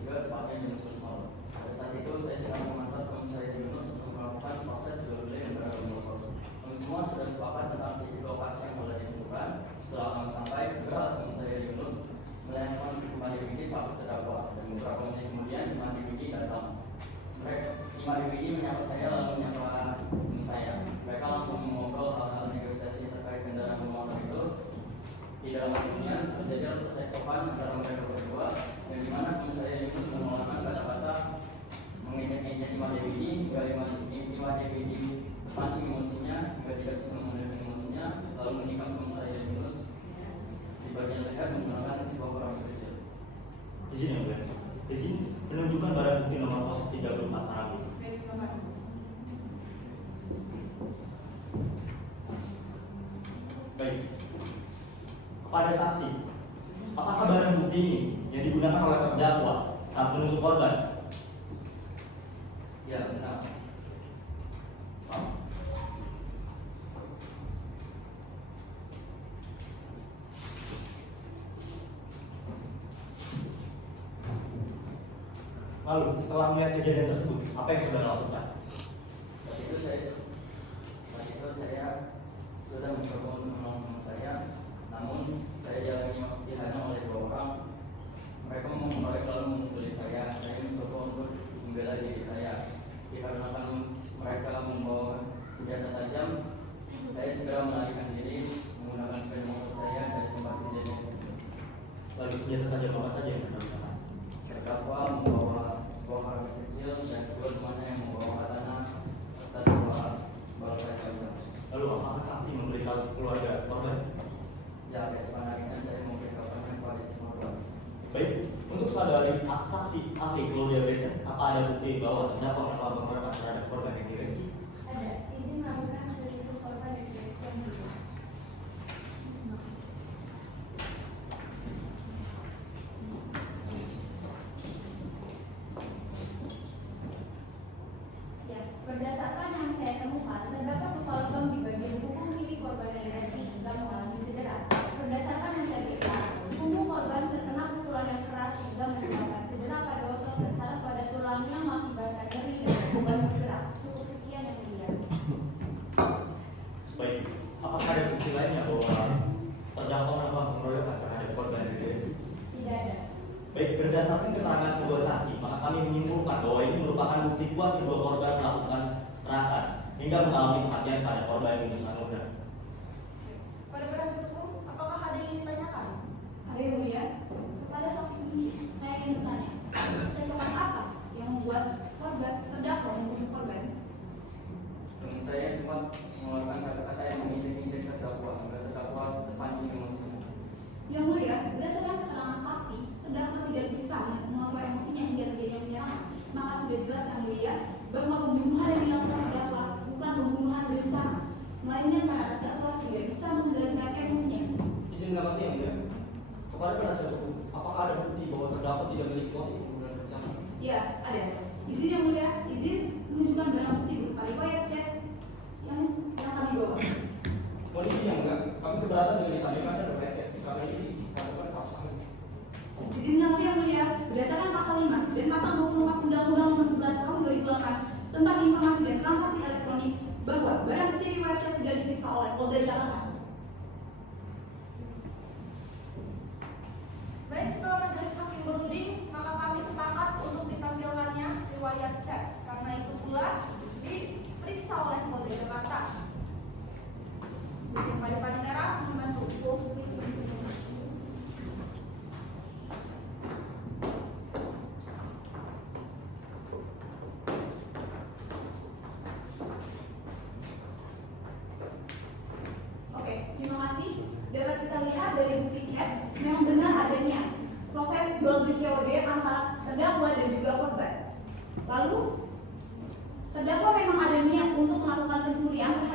2023 tepatnya jam 11 malam. Pada saat itu saya sedang mengantar teman saya Yunus untuk melakukan proses jual beli kendaraan bermotor. Kami semua sudah sepakat tentang titik lokasi yang telah ditentukan. Setelah kami sampai, segera teman saya Yunus melayangkan Imam DPD sampai terdakwa dan beberapa menit kemudian Imam DPD datang. Imam DPD menyapa saya lalu menyapa teman saya. Mereka langsung mengobrol hal-hal negosiasi terkait kendaraan bermotor itu. Di dalam kemudian terjadi percekcokan antara mereka berdua yang dimana teman saya Yunus menggunakan kata-kata mengejek-ejek Imam DPD hingga Imam DPD mancing emosinya hingga tidak bisa mengendalikan emosinya lalu menikam teman saya Yunus di bagian leher menggunakan sebuah barang kecil. Izin yang mulia. Izin penunjukan barang bukti nomor 34 Arabi. Baik, silakan. Baik. Kepada saksi, apakah barang bukti ini yang digunakan oleh terdakwa saat menusuk korban? Ya benar. Lalu setelah melihat kejadian tersebut, apa yang saudara lakukan? Saat itu saya sudah mencoba untuk menolong teman saya, namun saya dihadang oleh dua orang. Mereka lalu memukuli saya mencoba untuk membela diri saya. Dikarenakan mereka membawa senjata tajam, saya segera melarikan diri menggunakan sepeda motor saya dari tempat kejadian. Lalu senjata tajam apa saja yang digunakan? Terdakwa membawa sebuah barang kecil dan kedua temannya yang membawa katana serta dua balok tajam. Lalu apakah saksi memberitahu keluarga korban? Ya, sebenarnya saya mau beritahukan kepada semua. Baik, untuk saudari saksi ahli Claudia Brecken, apa ada bukti bahwa terdakwa melakukan pemberatan terhadap korban yang direski? Ada izin melakukan hasil visum korban yang direksi yang mulia. Ya, berdasarkan yang saya temukan, terdapat luka lebam di bagian punggung kiri korban yang direksi hingga mengalami cedera. Berdasarkan yang saya periksa, punggung korban terkena pukulan yang keras hingga menyebabkan cedera pada otot dan saraf pada tulang yang mengakibatkan nyeri dan korban bergerak. Cukup sekian yang mulia. Baik, apakah ada bukti lainnya bahwa terdakwa melakukan pengeroyokan terhadap korban yang direski? Tidak ada. Baik, berdasarkan keterangan kedua saksi, maka kami menyimpulkan bahwa ini merupakan bukti kuat kedua korban melakukan kekerasan hingga mengalami kematian pada korban Yunus Samudra. Pada penasihat hukum, apakah ada yang ditanyakan? Ada yang mulia, kepada saksi kunci, saya ingin bertanya, cekcokan apa yang membuat korban terdakwa membunuh korban? Teman saya sempat mengeluarkan kata-kata yang menginjek-injek terdakwa agar terdakwa terpancing emosinya. Yang mulia, berdasarkan keterangan saksi, terdakwa tidak bisa mengelola emosinya hingga terjadinya penyerangan. Maka sudah jelas yang mulia bahwa pembunuhan yang dilakukan terdakwa bukan pembunuhan berencana, melainkan para terdakwa tidak bisa mengendalikan emosinya. Izin mengamati yang mulia. Kepada penasihat hukum, apakah ada bukti bahwa terdakwa tidak memiliki terdakwa dan juga korban. Lalu terdakwa memang ada niat untuk melakukan pencurian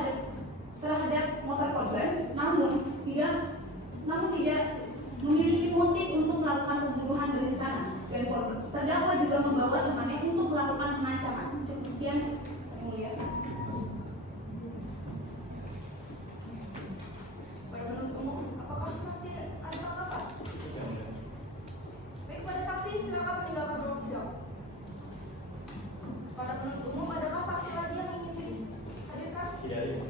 terhadap motor korban, namun tidak memiliki motif untuk melakukan pembunuhan berencana, dan terdakwa juga membawa temannya untuk melakukan pengancaman. Cukup sekian, Yang Mulia. Pada penuntut umum, apakah masih ada tanggapan? Baik, pada saksi silakan meninggalkan ruang sidang. Pada penuntut umum, adakah saksi lagi yang ingin dihadirkan? Tidak ada.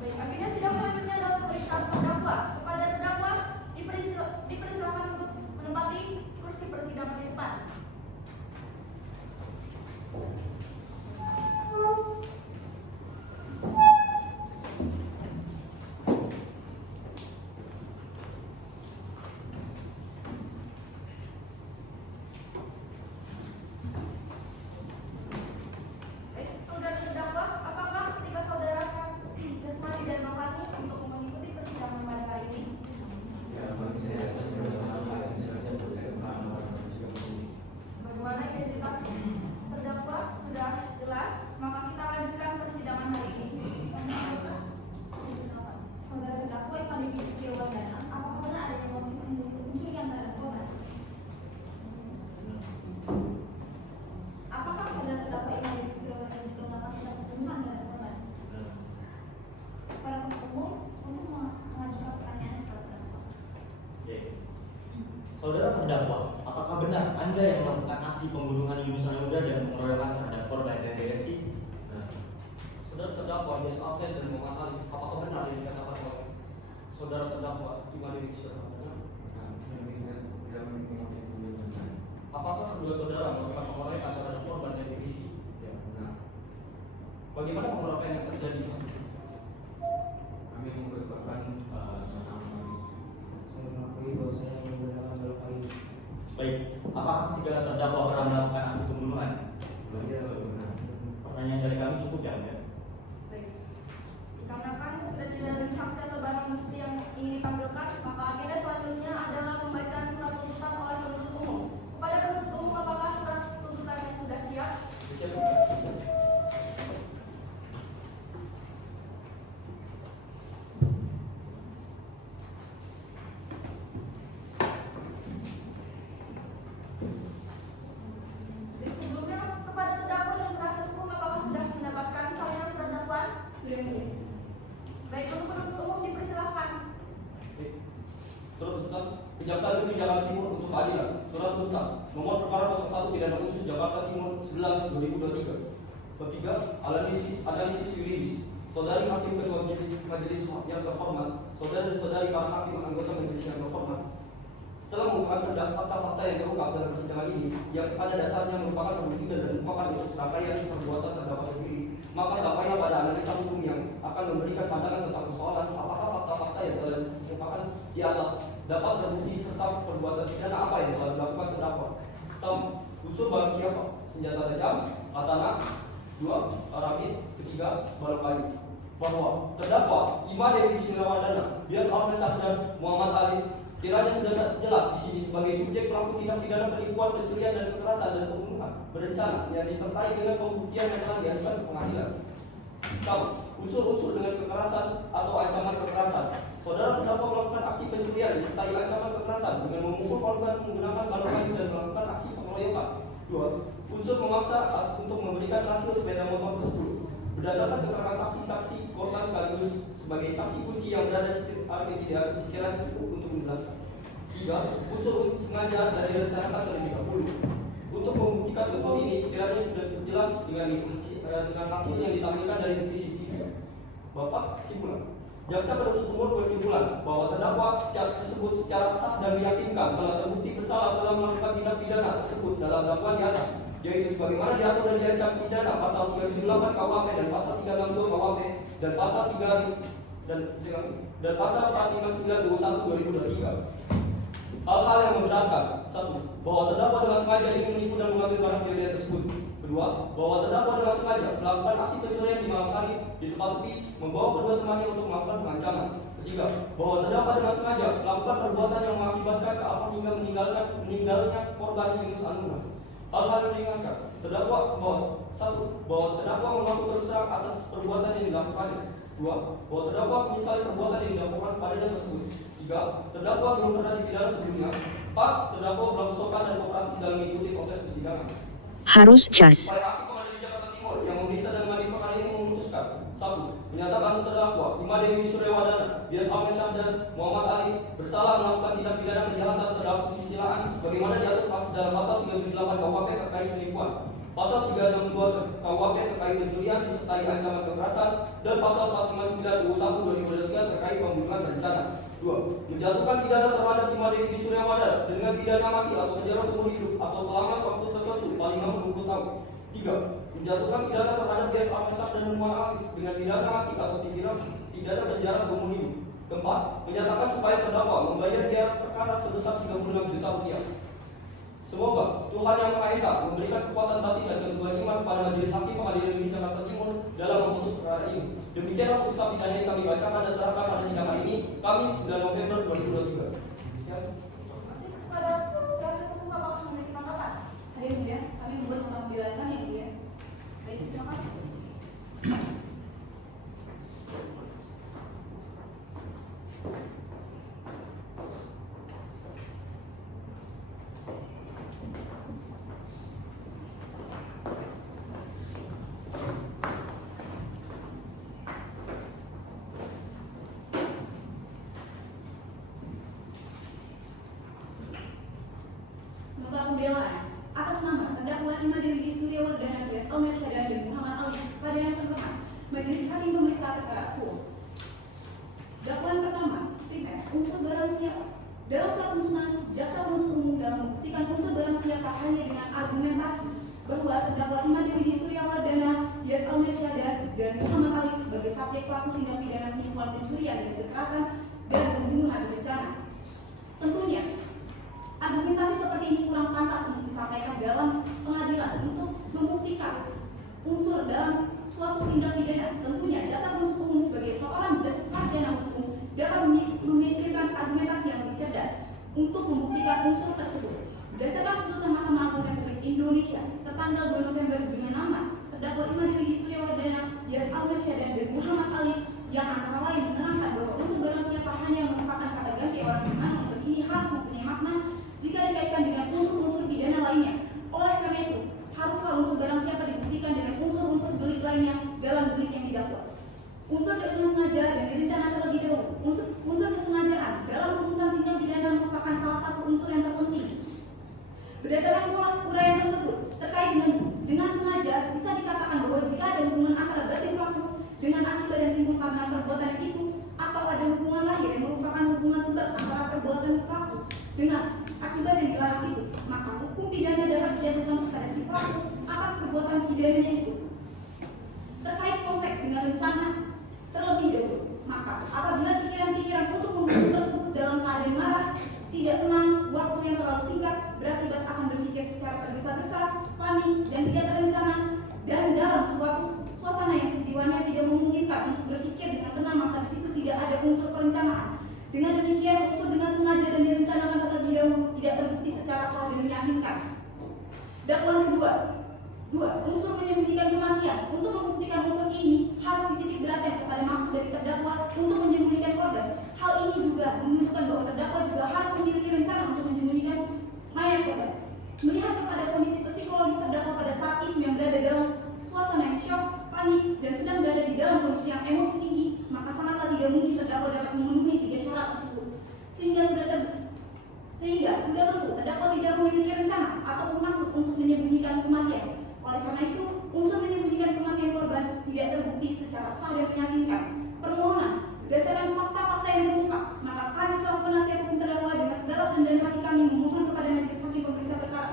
Baik, akhirnya sidang selanjutnya adalah pemeriksaan terdakwa. Kepada terdakwa dipersilakan untuk menempati kursi persidangan di depan. Baik, saudara terdakwa, apakah ketika saudara jasmani dan rohani untuk mengikuti persidangan pada hari ini? Sebagaimana identitas terdakwa sudah jelas, maka kita lanjutkan persidangan hari ini. Silakan. Saudara terdakwa Ivan Dwi Setiawardana, apakah benar adanya motif untuk pencurian terhadap korban? Apakah saudara terdakwa Ivan Dwi Setiawardana juga melakukan pembunuhan terhadap korban? Para penuntut umum untuk mengajukan pertanyaan kepada terdakwa. Saudara terdakwa, apakah benar Anda yang melakukan aksi pembunuhan Yunus Anugrah dan pengeroyokan terhadap korban TTSI? Saudara terdakwa Yes Alfred dan Muhammad Ali, apakah benar yang dikatakan oleh saudara terdakwa Ivan Dwi Setiawardana? Apakah kedua saudara melakukan pengeroyokan terhadap korban TTSI? Bagaimana pengeroyokan yang terjadi? Kami membuat korban Baik, apakah ketika terdakwa pernah melakukan aksi pembunuhan? Pertanyaan dari kami cukup ya, Mbak? Baik. Dikarenakan sudah tidak ada saksi atau barang bukti yang ingin ditampilkan, maka agenda selanjutnya adalah pembacaan surat tuntutan oleh penuntut umum. Kepada penuntut umum, apakah surat tuntutannya sudah siap? Jadi sebelumnya kepada terdakwa dan penasihat hukum, apakah sudah mendapatkan salinan surat dakwaan? Sudah, Yang Mulia. Baik, untuk penuntut umum dipersilahkan. Surat tuntutan Kejaksaan Negeri Jakarta Timur untuk keadilan. Surat tuntutan nomor perkara 01 pidana khusus Jakarta Timur 11/2023. Ketiga, analisis yuridis. Saudari Hakim Ketua Majelis yang terhormat, saudara dan saudari para hakim anggota majelis yang terhormat, setelah mengungkapkan fakta-fakta yang terungkap dalam persidangan ini, yang pada dasarnya merupakan pembuktian dan merupakan rangkaian perbuatan terdakwa sendiri, maka sampailah pada analisa hukum yang akan memberikan pandangan tentang persoalan apakah fakta-fakta yang telah dikemukakan di atas dapat terbukti serta perbuatan pidana apa yang telah dilakukan terdakwa. Unsur barang siapa? Senjata tajam, katana, 2. Karabin, 3. Balok kayu. Bahwa terdakwa Ima Dewi Setiawardana, Bias Alfred dan Muhammad Ali kiranya sudah jelas di sini sebagai subjek pelaku tindak pidana penipuan, pencurian dan kekerasan dan pembunuhan berencana yang disertai dengan pembuktian yang telah diajukan ke pengadilan. Unsur-unsur dengan kekerasan atau ancaman kekerasan. Saudara terdakwa melakukan aksi pencurian disertai ancaman kekerasan dengan memukul korban menggunakan balok kayu dan melakukan aksi pengeroyokan. 2. Unsur memaksa untuk memberikan hasil sepeda motor tersebut. Berdasarkan keterangan saksi-saksi korban sekaligus sebagai saksi kunci yang berada di sekitar tidak sekiranya cukup untuk menjelaskan. 3. Unsur sengaja dan direncanakan terlebih dahulu. Untuk membuktikan unsur ini kiranya sudah jelas dengan hasil yang ditampilkan dari bukti CCTV. Bapak, kesimpulan. Jaksa penuntut umum berkesimpulan bahwa terdakwa tersebut secara sah dan meyakinkan telah terbukti bersalah dalam melakukan tindak pidana tersebut dalam dakwaan di atas, yaitu sebagaimana diatur dan diancam pidana pasal 378 KUHP dan pasal 362 KUHP dan pasal 3 dan pasal 459 21 2023. Hal-hal yang membenarkan: 1. Bahwa terdakwa dengan sengaja ingin menipu dan mengambil barang curian tersebut. 2. Bahwa terdakwa dengan sengaja melakukan aksi pencurian di malam hari di tempat sepi, membawa kedua temannya untuk melakukan pengancaman. Ketiga, bahwa terdakwa dengan sengaja melakukan perbuatan yang mengakibatkan keapa hingga meninggalnya korban Yunus Anugrah. Hal-hal yang diingatkan, terdakwa bahwa terdakwa mengaku terus terang atas perbuatan yang dilakukannya. 2. Bahwa terdakwa menyesali perbuatan yang dilakukan padanya tersebut. 3. Terdakwa belum pernah dipidana sebelumnya. 4. Terdakwa berlaku sopan dan kooperatif dalam mengikuti proses persidangan. Harus jas. Supaya Hakim Pengadilan Jakarta Timur yang memeriksa dan mengadili perkara ini memutuskan 1. Menyatakan terdakwa Ima Dewi Suryawardana, Bias Almesyah dan Muhammad Ali bersalah melakukan tindak pidana kejahatan terhadap kesusilaan sebagaimana diatur dalam pasal 38 KUHP terkait penipuan, pasal 362 KUHP terkait pencurian disertai ancaman kekerasan, dan pasal 459 UU 1 2023 terkait pembunuhan berencana. 2. Menjatuhkan pidana terhadap Ima Dewi Suryawardana dengan pidana mati atau penjara seumur hidup atau selama waktu tertentu paling lama 20 tahun. 3. Menjatuhkan pidana terhadap Bias Almesyah dan Muhammad Ali dengan pidana mati atau pidana penjara seumur hidup. 4. Menyatakan supaya terdakwa membayar biaya perkara sebesar 36 juta rupiah. Semoga Tuhan Yang Maha Esa memberikan kekuatan batin dan keteguhan iman kepada Majelis Hakim Pengadilan Negeri Jakarta Timur dalam memutus perkara ini. Demikianlah putusan pidana yang kami bacakan dan serahkan pada sidang hari ini, Kamis 9 November 2023. Sekian. Masih kepada penasihat hukum apakah memiliki tanggapan? Ada yang mulia, kami membuat nota pembelaan yang mulia. Baik, silakan. Nota pembelaan atas nama terdakwa Ima Dewi Suryawardana, Bias Almesyah dan Muhammad Ali pada yang terhormat Majelis Hakim Pemeriksa Perkara Hukum. Dakwaan pertama, primer, unsur barang siapa. Dalam surat tuntutan, jaksa penuntut umum dalam membuktikan unsur barang siapa hanya dengan argumentasi bahwa terdakwa Ima Dewi Suryawardana, Bias Almesyah dan Muhammad Ali sebagai subjek pelaku tindak pidana penipuan, pencurian, dan kekerasan dan pembunuhan berencana. Tentunya argumentasi seperti ini kurang pantas untuk disampaikan dalam pengadilan untuk membuktikan unsur dalam suatu tindak pidana. Tentunya jaksa penuntut umum sebagai seorang sarjana hukum dapat memikirkan argumentasi yang lebih cerdas untuk membuktikan unsur tersebut. Berdasarkan putusan Mahkamah Agung Republik Indonesia tertanggal 2 November dengan nama terdakwa Ima Dewi Suryawardana, Bias Almesyah dan Muhammad Ali yang antara lain menerangkan bahwa unsur barang siapa hanya merupakan kata ganti orang di mana unsur ini harus mempunyai makna jika dikaitkan dengan unsur-unsur pidana lainnya. Oleh karena itu, haruslah unsur barang siapa dibuktikan dengan unsur-unsur delik lainnya dalam delik yang didakwa. Unsur dengan sengaja dan direncana terlebih dahulu. Unsur kesengajaan dalam rumusan tindak pidana merupakan salah satu unsur yang terpenting. Berdasarkan uraian tersebut, terkait dengan sengaja bisa dikatakan bahwa jika ada hubungan antara batin pelaku dengan akibat yang timbul karena perbuatan itu, atau ada hubungan lain yang merupakan hubungan sebab antara perbuatan pelaku dengan akibat yang dilarang itu, maka hukum pidana dapat dijatuhkan kepada si pelaku atas perbuatan pidananya itu. Terkait konteks dengan rencana terlebih dahulu, maka apabila pikiran-pikiran untuk membunuh tersebut dalam keadaan marah, tidak tenang, waktu yang terlalu singkat, berakibat akan berpikir secara tergesa-gesa, panik, dan tidak terencana, dan dalam suatu suasana yang kejiwaannya tidak memungkinkan untuk berpikir dengan tenang, maka di situ tidak ada unsur perencanaan. Dengan demikian, unsur dengan sengaja dan direncanakan terlebih dahulu tidak terbukti secara sah dan meyakinkan. Dakwaan kedua, unsur menyembunyikan kematian. Untuk membuktikan unsur ini harus dititik beratkan kepada maksud dari terdakwa untuk menyembunyikan korban. Hal ini juga menunjukkan bahwa terdakwa juga harus memiliki rencana untuk menyembunyikan mayat korban. Melihat kepada kondisi psikologis terdakwa pada saat itu yang berada dalam suasana yang shock, panik, dan sedang berada di dalam kondisi yang emosi tinggi, maka sangatlah tidak mungkin terdakwa dapat memenuhi 3 syarat tersebut. Sehingga sudah tentu terdakwa tidak memiliki rencana atau maksud untuk menyembunyikan kematian. Oleh karena itu, unsur menyembunyikan kematian korban tidak terbukti secara sah dan meyakinkan. Permohonan berdasarkan fakta-fakta yang terungkap, maka kami selaku penasihat hukum terdakwa dengan segala kehendak hati kami memohon kepada Majelis Hakim Pemeriksa Perkara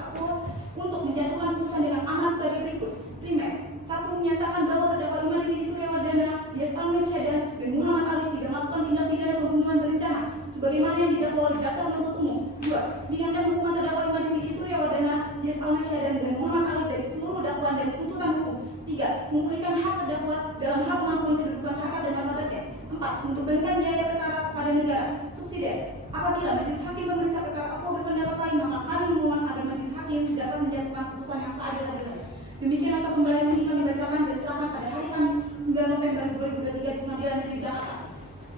untuk menjatuhkan putusan dengan amat sebagai berikut. Primer, 1. Menyatakan bahwa terdakwa Ima Dewi Suryawardana, Bias Almesyah dan Muhammad Ali tidak melakukan tindak pidana pembunuhan berencana sebagaimana yang didakwa oleh jaksa penuntut umum. 2. Ringankan hukuman terdakwa Ima Dewi Suryawardana, Bias Almesyah dan Muhammad Ali dari seluruh dakwaan dan tuntutan hukum. 3. Memulihkan hak terdakwa dalam hal mengampuni kedudukan harkat dan martabatnya. 4. Untuk memberikan biaya perkara lembaga negara subsidiar. Apabila majelis hakim memeriksa perkara aku berpendapat lain, maka kami memohon agar majelis hakim dapat menjatuhkan putusan yang seadil adilnya. Demikian nota pembelaan ini kami bacakan dan diserahkan pada hari Kamis 9 November 2023 di Pengadilan Negeri Jakarta.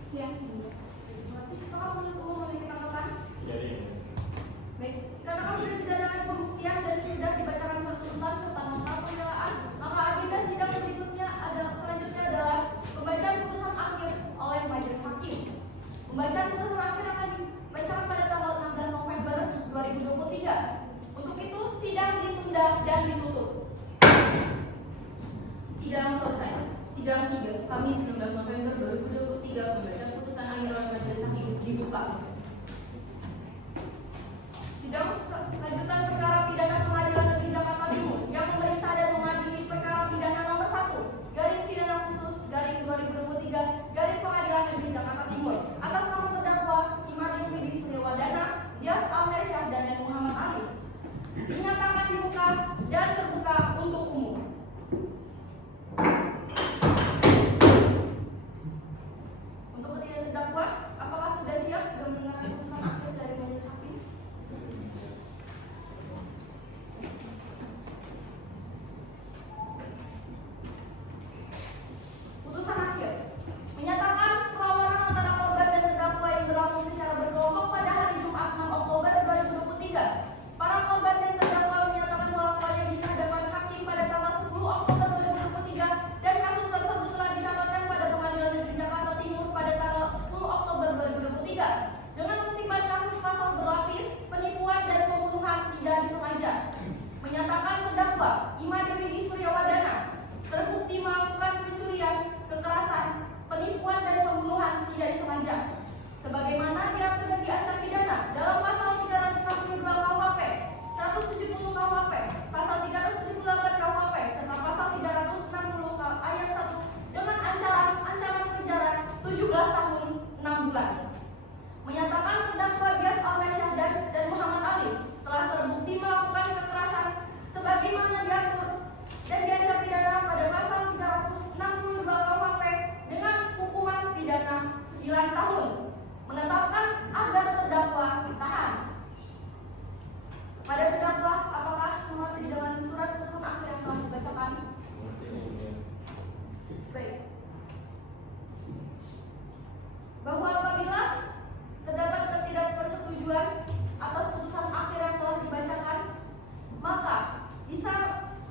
Sekian. Terima kasih. Apakah penuntut umum memiliki tanggapan? Jadi Baik, karena kami sudah tidak ada pembuktian dan sudah dibacakan surat tuntutan serta nota pembelaan, maka agenda sidang berikutnya selanjutnya adalah pembacaan putusan akhir oleh majelis hakim. Pembacaan putusan akhir akan dibacakan pada tanggal 16 November 2023. Untuk itu, sidang ditunda dan ditutup. Sidang selesai. Sidang 3, Kamis 19 November 2023, pembacaan putusan akhir oleh majelis hakim dibuka. Sidang lanjutan perkara pidana Pengadilan Negeri Jakarta Timur yang memeriksa dan mengadili perkara pidana nomor 1 garing pidana khusus garing 2023 garing Pengadilan Negeri Jakarta Timur atas nama terdakwa Imade Widi Suryawardana, Dias Almersyah dan Muhammad Ali dinyatakan dibuka dan terbuka untuk umum. Untuk ketiga terdakwa, apakah sudah siap dalam mendengarkan putusan akhir dari majelis hakim? Putusan akhir menyatakan perlawanan antara korban dan terdakwa yang berlangsung secara berkelompok pada hari Jumat 6 Oktober 2023. Para korban dan terdakwa menyatakan melakukannya di hadapan hakim pada tanggal 10 Oktober 2023 dan kasus tersebut telah dicatatkan pada Pengadilan Negeri Jakarta Timur pada tanggal 10 Oktober 2023 dengan kutipan kasus pasal berlapis, penipuan dan pembunuhan tidak disengaja. Menyatakan terdakwa Imade Widi Suryawardana terbukti melakukan pencurian, kekerasan, penipuan dan pembunuhan tidak disengaja sebagaimana diatur dan diancam pidana dalam pasal 362 KUHP, 170 KUHP, pasal 378 KUHP serta pasal 360 ayat 1 dengan ancaman penjara 17 tahun 6 bulan. Menyatakan terdakwa Dias Almersyah dan Muhammad Ali telah terbukti melakukan kekerasan sebagaimana diatur dan diancam pidana pada pasal 362 KUHP dengan hukuman pidana 9 tahun. Menetapkan agar terdakwa ditahan. Pada terdakwa, apakah mengerti dengan surat putusan akhir yang telah dibacakan? Baik. Bahwa apabila terdapat ketidakpersetujuan atas putusan akhir yang telah dibacakan, maka bisa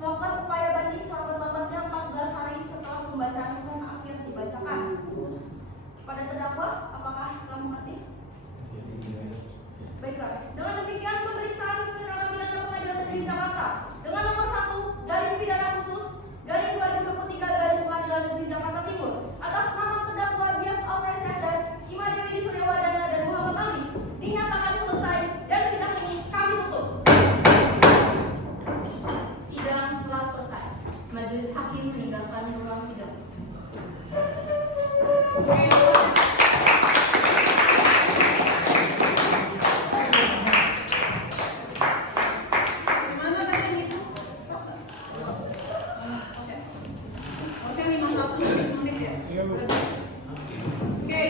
melakukan upaya banding selambat-lambatnya 14 hari setelah pembacaan putusan akhir dibacakan. Pada terdakwa, apakah telah mengerti? Baiklah, dengan demikian pemeriksaan perkara pidana Pengadilan Negeri Jakarta dengan nomor 1 garing pidana khusus garing 2023 garing Pengadilan Negeri Jakarta Timur atas nama terdakwa Dias Almersyah dan Imade Widi Suryawardana dan Muhammad Ali dinyatakan selesai dan sidang ini kami tutup. Sidang telah selesai. Majelis hakim meninggalkan ruang sidang. Gimana kalian itu? Pas nggak? Oke. Oke, 51 menit ya? Oke.